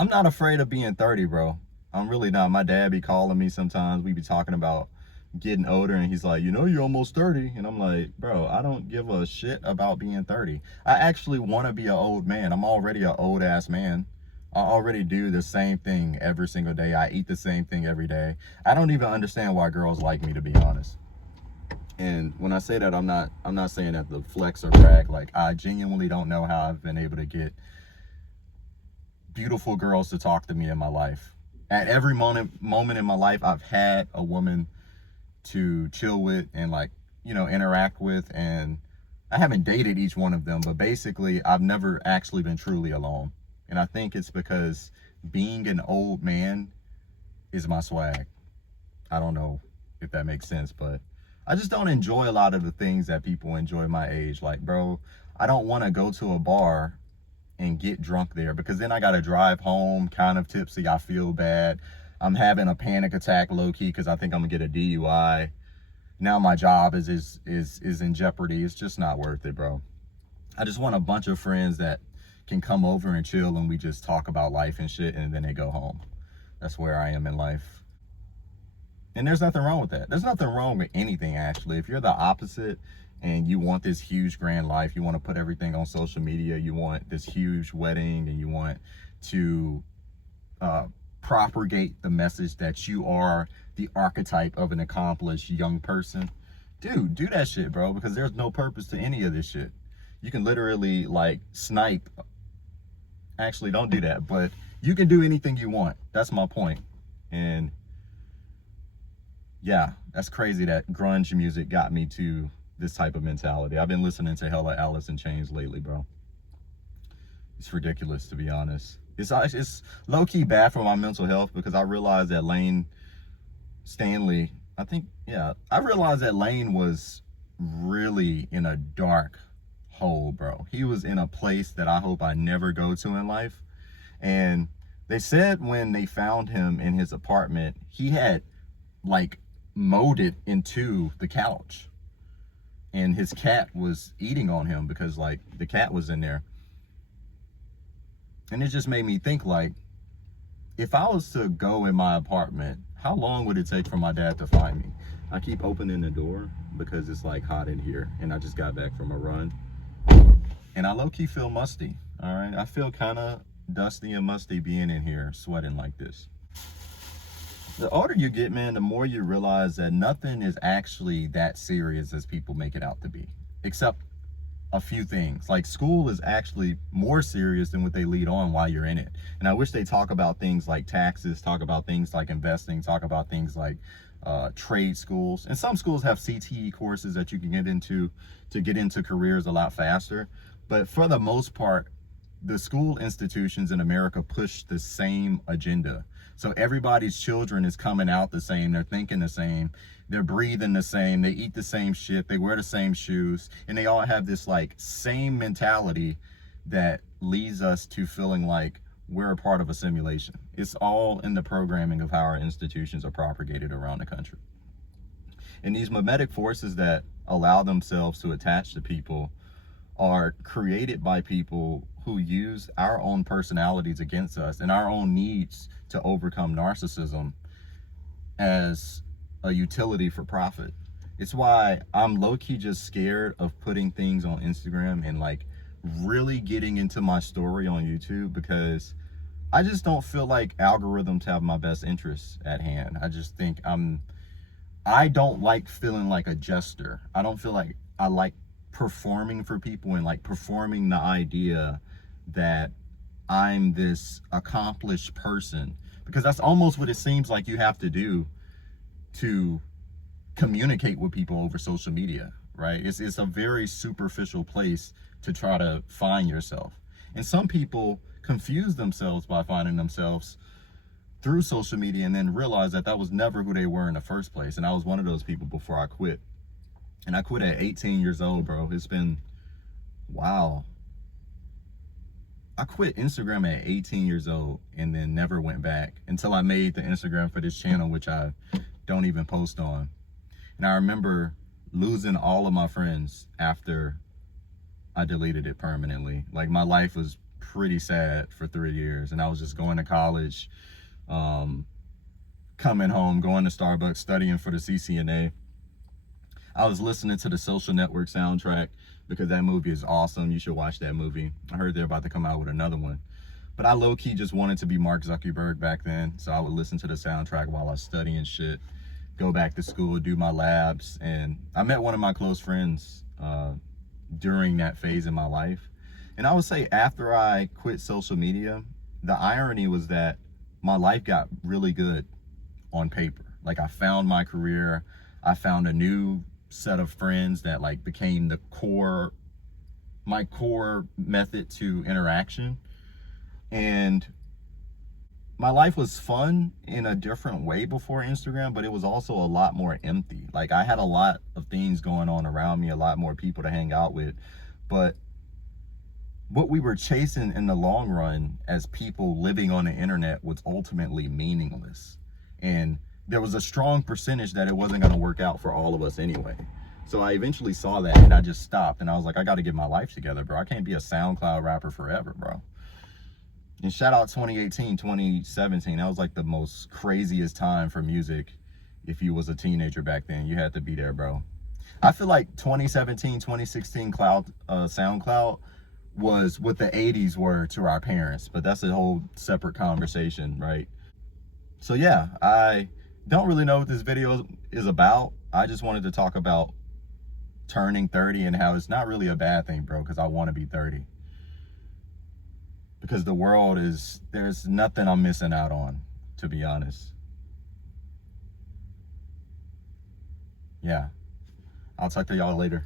I'm not afraid of being 30, bro. I'm really not. My dad be calling me sometimes. We be talking about getting older, and he's like, you're almost 30. And I'm like, bro, I don't give a shit about being 30. I actually want to be an old man. I'm already an old ass man. I already do the same thing every single day. I eat the same thing every day. I don't even understand why girls like me, to be honest. And when I say that, I'm not saying that to flex or brag. Like, I genuinely don't know how I've been able to get beautiful girls to talk to me in my life. At every moment in my life, I've had a woman to chill with and, like, interact with. And I haven't dated each one of them, but basically I've never actually been truly alone. And I think it's because being an old man is my swag. I don't know if that makes sense, but I just don't enjoy a lot of the things that people enjoy my age. Like, bro, I don't want to go to a bar and get drunk there, because then I got to drive home kind of tipsy. I feel bad. I'm having a panic attack low key because I think I'm gonna get a DUI. Now my job is in jeopardy. It's just not worth it, bro. I just want a bunch of friends that can come over and chill, and we just talk about life and shit, and then they go home. That's where I am in life. And there's nothing wrong with that. There's nothing wrong with anything, actually. If you're the opposite and you want this huge grand life, you want to put everything on social media, you want this huge wedding, and you want to uh, propagate the message that you are the archetype of an accomplished young person, dude, do that shit, bro, because there's no purpose to any of this shit. You can literally, like, snipe. Actually, don't do that, but you can do anything you want. That's my point. And yeah, that's crazy that grunge music got me to this type of mentality. I've been listening to hella Alice in Chains lately, bro. It's ridiculous, to be honest. It's low key bad for my mental health, because I realized that Lane Stanley, I realized that Lane was really in a dark hole, bro. He was in a place that I hope I never go to in life. And they said when they found him in his apartment, he had, like, molded into the couch, and his cat was eating on him because, like, the cat was in there. And it just made me think, like, if I was to go in my apartment, how long would it take for my dad to find me? I keep opening the door because it's, like, hot in here, and I just got back from a run, and I low-key feel musty. All right, I feel kind of dusty and musty being in here sweating like this. The older you get, man, the more you realize that nothing is actually that serious as people make it out to be, except a few things. Like, school is actually more serious than what they lead on while you're in it. And I wish they talk about things like taxes, talk about things like investing, talk about things like trade schools. And some schools have CTE courses that you can get into to get into careers a lot faster. But for the most part, the school institutions in America push the same agenda. So everybody's children is coming out the same, they're thinking the same, they're breathing the same, they eat the same shit, they wear the same shoes, and they all have this, like, same mentality that leads us to feeling like we're a part of a simulation. It's all in the programming of how our institutions are propagated around the country. And these mimetic forces that allow themselves to attach to people are created by people who use our own personalities against us and our own needs to overcome narcissism as a utility for profit. It's why I'm low-key just scared of putting things on Instagram and, like, really getting into my story on YouTube, because I just don't feel like algorithms have my best interests at hand. I just think I don't like feeling like a jester. I don't feel like I like performing for people and, like, performing the idea that I'm this accomplished person, because that's almost what it seems like you have to do to communicate with people over social media, right? It's a very superficial place to try to find yourself. And some people confuse themselves by finding themselves through social media and then realize that that was never who they were in the first place. And I was one of those people before I quit. And I quit at 18 years old, bro. It's been, wow. I quit Instagram at 18 years old and then never went back until I made the Instagram for this channel, which I don't even post on. And I remember losing all of my friends after I deleted it permanently. Like, my life was pretty sad for 3 years. And I was just going to college, coming home, going to Starbucks, studying for the CCNA. I was listening to the Social Network soundtrack because that movie is awesome. You should watch that movie. I heard they're about to come out with another one. But I low-key just wanted to be Mark Zuckerberg back then. So I would listen to the soundtrack while I was studying shit, go back to school, do my labs. And I met one of my close friends during that phase in my life. And I would say after I quit social media, the irony was that my life got really good on paper. Like I found my career, I found a new set of friends that like became my core method to interaction. And my life was fun in a different way before Instagram, but it was also a lot more empty. Like I had a lot of things going on around me, a lot more people to hang out with, but what we were chasing in the long run as people living on the internet was ultimately meaningless. And there was a strong percentage that it wasn't going to work out for all of us anyway. So I eventually saw that and I just stopped and I was like, I got to get my life together, bro. I can't be a SoundCloud rapper forever, bro. And shout out 2018, 2017. That was like the most craziest time for music. If you was a teenager back then, you had to be there, bro. I feel like 2017, 2016 SoundCloud was what the 80s were to our parents, but that's a whole separate conversation, right? So yeah, I don't really know what this video is about. I just wanted to talk about turning 30 and how it's not really a bad thing, bro, because I want to be 30. Because the world there's nothing I'm missing out on, to be honest. Yeah, I'll talk to y'all later.